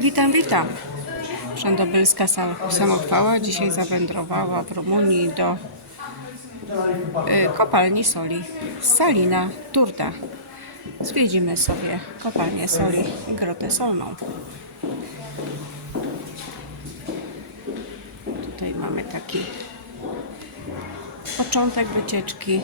witam, witam. Wszędobylska Sa- samochwała dzisiaj zawędrowała w Rumunii do y, kopalni soli Salina Turda. Zwiedzimy sobie kopalnię soli i grotę solną. Tutaj mamy taki początek wycieczki.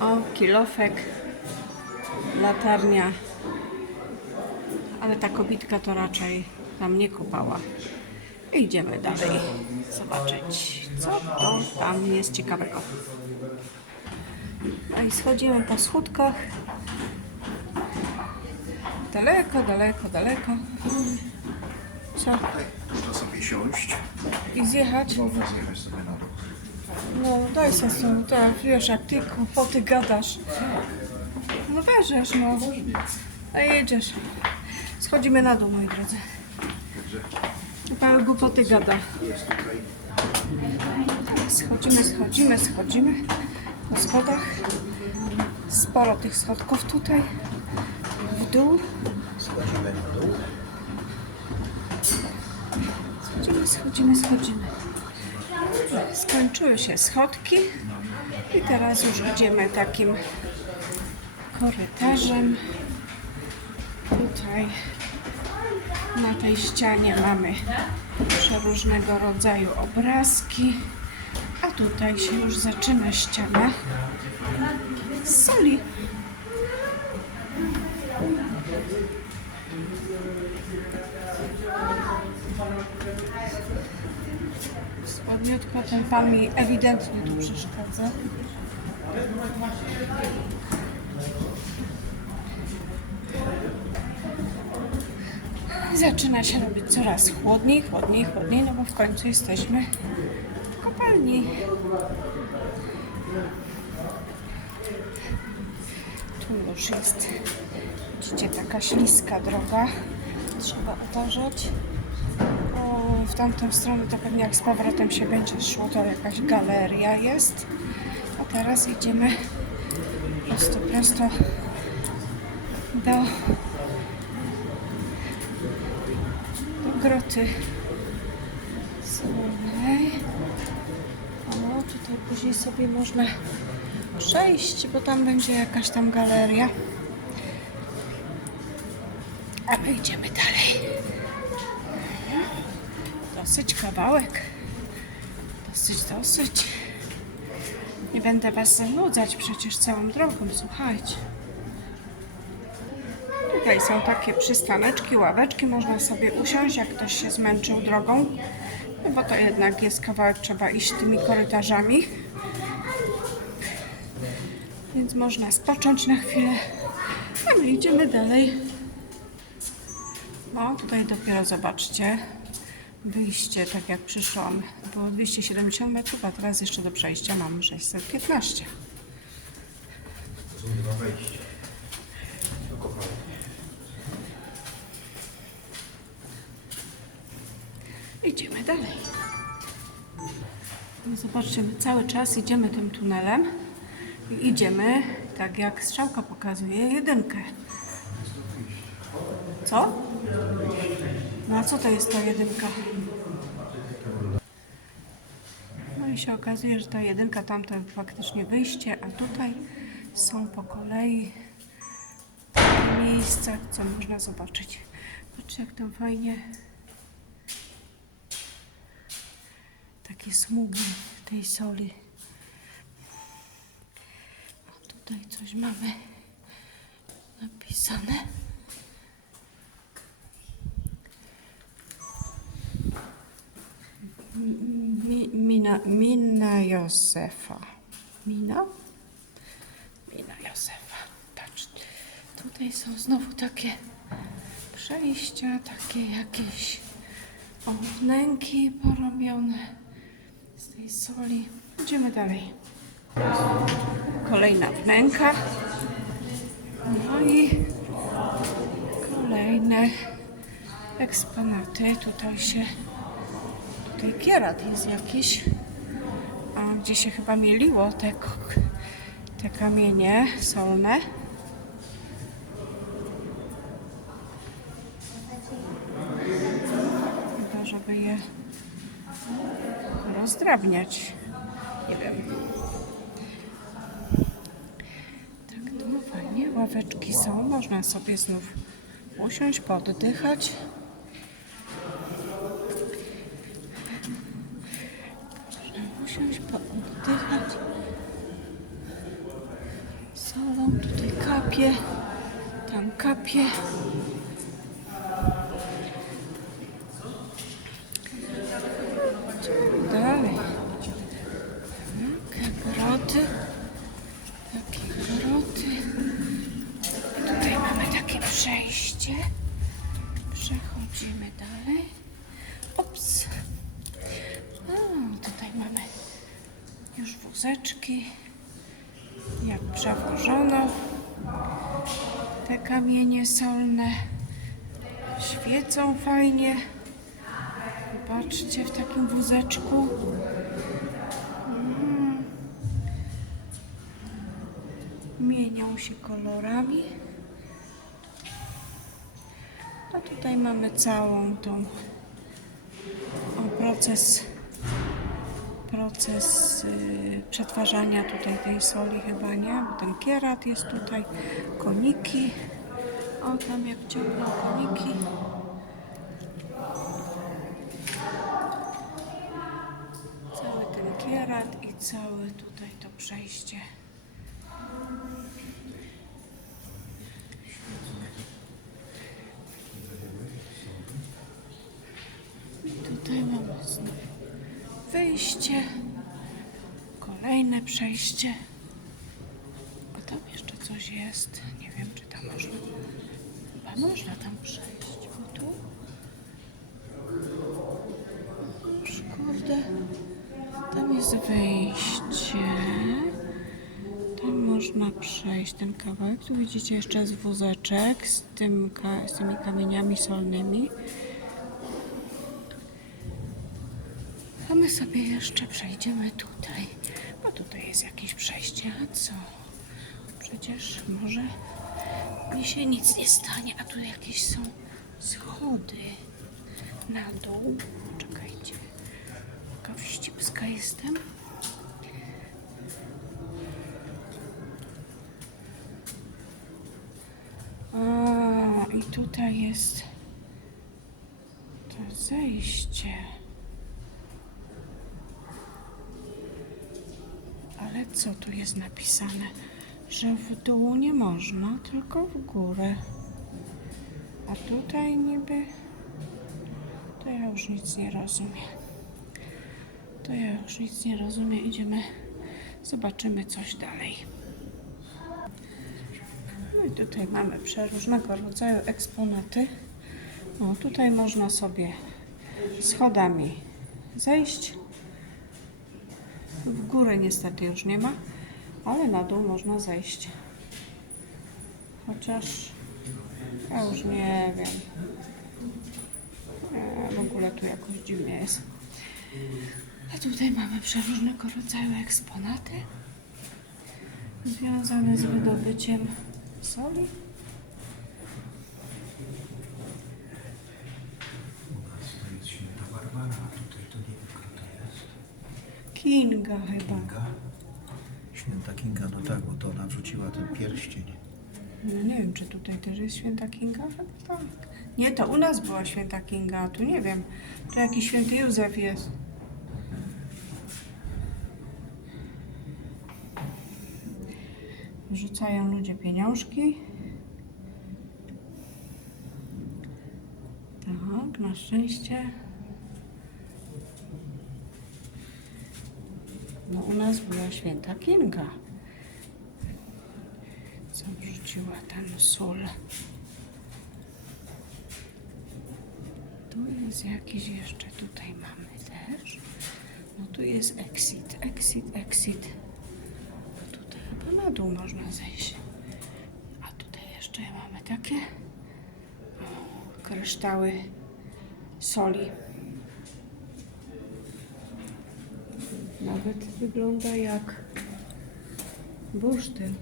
O, kilofek, latarnia, ale ta kobitka to raczej tam nie kopała. Idziemy dalej zobaczyć, co to tam jest ciekawego. No i schodzimy po schódkach. Daleko, daleko, daleko. Co? Można sobie siąść, I zjechać? można zjechać sobie na dół. No daj sobie tak, wiesz, jak ty kłopoty gadasz. No wierzysz, no. A jedziesz. Schodzimy na dół, moi drodzy. Pan głupoty gada. Jest tutaj Schodzimy, schodzimy, schodzimy po schodach. Sporo tych schodków tutaj. W dół. schodzimy na dół. Schodzimy, schodzimy, schodzimy. Skończyły się schodki i teraz już idziemy takim korytarzem. Tutaj na tej ścianie mamy przeróżnego rodzaju obrazki, a tutaj się już zaczyna ściana z soli. Ładniutko ten pan mi ewidentnie tu przeszkadza. Zaczyna się robić coraz chłodniej, chłodniej, chłodniej, no bo w końcu jesteśmy w kopalni. Tu już jest, widzicie, taka śliska droga. Trzeba uważać. O, w tamtą stronę to pewnie jak z powrotem się będzie szło, to jakaś galeria jest. A teraz idziemy prosto, prosto do, do groty solnej. O, tutaj później sobie można przejść, bo tam będzie jakaś tam galeria. A my idziemy dalej. Dosyć kawałek. Dosyć, dosyć. Nie będę Was zanudzać przecież całą drogą, słuchajcie. Tutaj są takie przystaneczki, ławeczki, można sobie usiąść, jak ktoś się zmęczył drogą. No bo to jednak jest kawałek, trzeba iść tymi korytarzami. Więc można spocząć na chwilę. A my idziemy dalej. No, tutaj dopiero zobaczcie. Wyjście, tak jak przyszłam, było 270 metrów, a teraz jeszcze do przejścia mam 615. To są dwa wejścia do kopalni. Idziemy dalej. No Zobaczcie, my cały czas idziemy tym tunelem i idziemy, tak jak strzałka pokazuje, jedynkę. Co? No a co to jest ta jedynka? No i się okazuje, że ta jedynka tamto faktycznie wyjście, a tutaj są po kolei miejsca, co można zobaczyć. Patrzcie, jak tam fajnie takie smugi tej soli. A tutaj coś mamy napisane. Mi, mina, mina Józefa. Mina? Mina Józefa. Patrz, tutaj są znowu takie przejścia, takie jakieś wnęki porobione z tej soli. Idziemy dalej. Kolejna wnęka. No i kolejne eksponaty. Tutaj się tutaj kierat jest jakiś. A gdzie się chyba mieliło te, te kamienie solne. Zdrabniać. Nie wiem. Tak, no fajnie, ławeczki są, można sobie znów usiąść, poddychać. Można usiąść, poddychać. Solą tutaj kapie, tam kapie. Dalej. Takie grody. Takie grody. Tutaj mamy takie przejście. Przechodzimy dalej. Ops. A, tutaj mamy już wózeczki. Jak przewożono te kamienie solne. Świecą fajnie. Patrzcie w takim wózeczku. Mm. Mienią się kolorami. A tutaj mamy całą tą o, proces proces y, przetwarzania tutaj tej soli chyba nie, bo ten kierat jest tutaj, koniki. O, tam jak ciągną koniki. Cały ten kierat i całe tutaj to przejście. I tutaj mamy znów wyjście, kolejne przejście. A tam jeszcze coś jest. Nie wiem, czy tam można. Chyba można tam przejść, bo tu. Już kurde. Tam jest wyjście. Tam można przejść ten kawałek. Tu widzicie jeszcze jest wózeczek z, tym, z tymi kamieniami solnymi. My sobie jeszcze przejdziemy tutaj. Bo tutaj jest jakieś przejście. A co? Przecież może mi się nic nie stanie. A tu jakieś są schody na dół. Czekajcie. Taka wścibska jestem. A, i tutaj jest to zejście. Ale co tu jest napisane? Że w dół nie można, tylko w górę. A tutaj niby. To ja już nic nie rozumiem. To ja już nic nie rozumiem. Idziemy, zobaczymy coś dalej. No i tutaj mamy przeróżnego rodzaju eksponaty. No, tutaj można sobie schodami zejść. W górę niestety już nie ma, ale na dół można zejść. Chociaż ja już nie wiem. Nie, w ogóle tu jakoś dziwnie jest. A tutaj mamy przeróżnego rodzaju eksponaty związane z wydobyciem soli. Kinga chyba. Kinga? Święta Kinga, no tak, bo to ona wrzuciła ten pierścień. No nie wiem, czy tutaj też jest święta Kinga? Chyba tak. Nie, to u nas była święta Kinga, a tu nie wiem. Tu jakiś święty Józef jest. Rzucają ludzie pieniążki. Tak, na szczęście. U nas była święta Kinga. Co wrzuciła tam sól. Tu jest jakiś jeszcze, tutaj mamy też. No tu jest exit, exit, exit. Tutaj chyba na dół można zejść. A tutaj jeszcze mamy takie o, kryształy soli. Nawet wygląda jak bursztyn.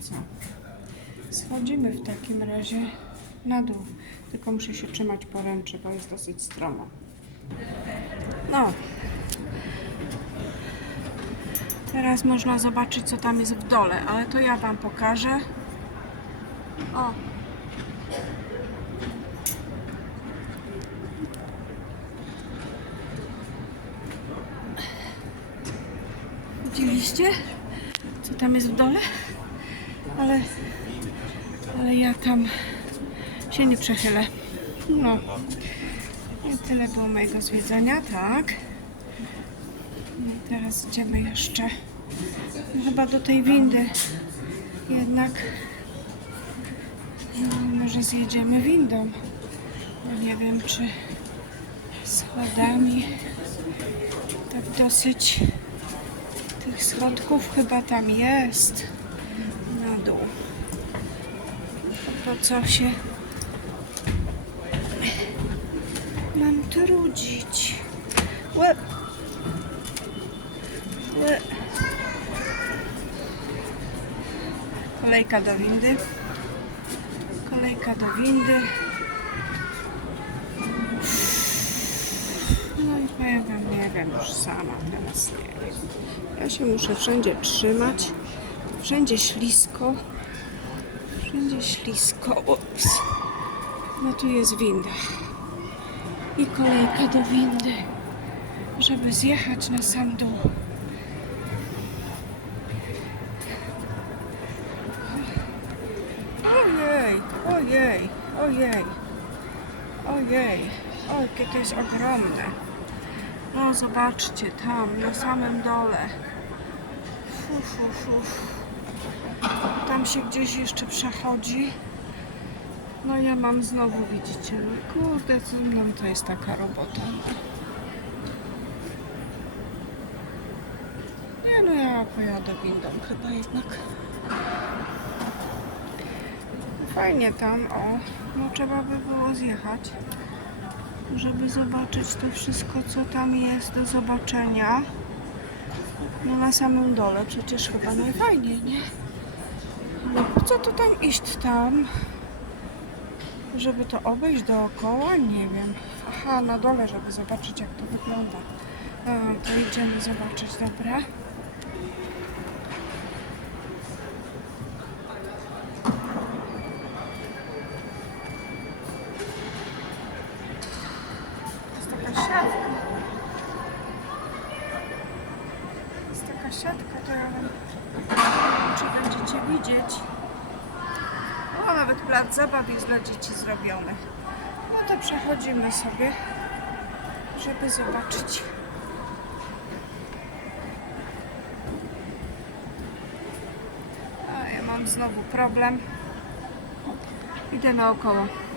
Co? Schodzimy w takim razie na dół. Tylko muszę się trzymać poręczy, bo jest dosyć stromo. No. Teraz można zobaczyć, co tam jest w dole, ale to ja Wam pokażę. O. Widzieliście, co tam jest w dole? Ale, ale ja tam się nie przechylę. No. I tyle było mojego zwiedzania, tak. No i teraz idziemy jeszcze no, chyba do tej windy. Jednak no, może zjedziemy windą. Bo nie wiem, czy schodami tak dosyć tych schodków chyba tam jest na dół. Po co się mam trudzić? Łe. Łe. Kolejka do windy. Kolejka do windy. No i powiem wiem już sama teraz nie. Ja się muszę wszędzie trzymać. Wszędzie ślisko. Wszędzie ślisko. Ups. No tu jest winda. I kolejka do windy, żeby zjechać na sam dół. Ojej, ojej, ojej, ojej, oj, jakie to jest ogromne. No zobaczcie, tam, na samym dole. Fu, fu, fu. Tam się gdzieś jeszcze przechodzi. No ja mam znowu, widzicie, no kurde, co nam to jest taka robota. no. Nie no, ja pojadę windą chyba jednak. Fajnie tam, o, no trzeba by było zjechać, żeby zobaczyć to wszystko, co tam jest do zobaczenia. No na samym dole przecież chyba najfajniej, nie? No po co to tam iść tam? Żeby to obejść dookoła? Nie wiem. Aha, na dole, żeby zobaczyć jak to wygląda. A, to idziemy zobaczyć, dobra? Jest taka siatka. Jest taka siatka, to ja wam... czy będziecie widzieć. O, nawet plac zabaw jest dla dzieci zrobiony. No to przechodzimy sobie, żeby zobaczyć. A ja mam znowu problem. Idę naokoło.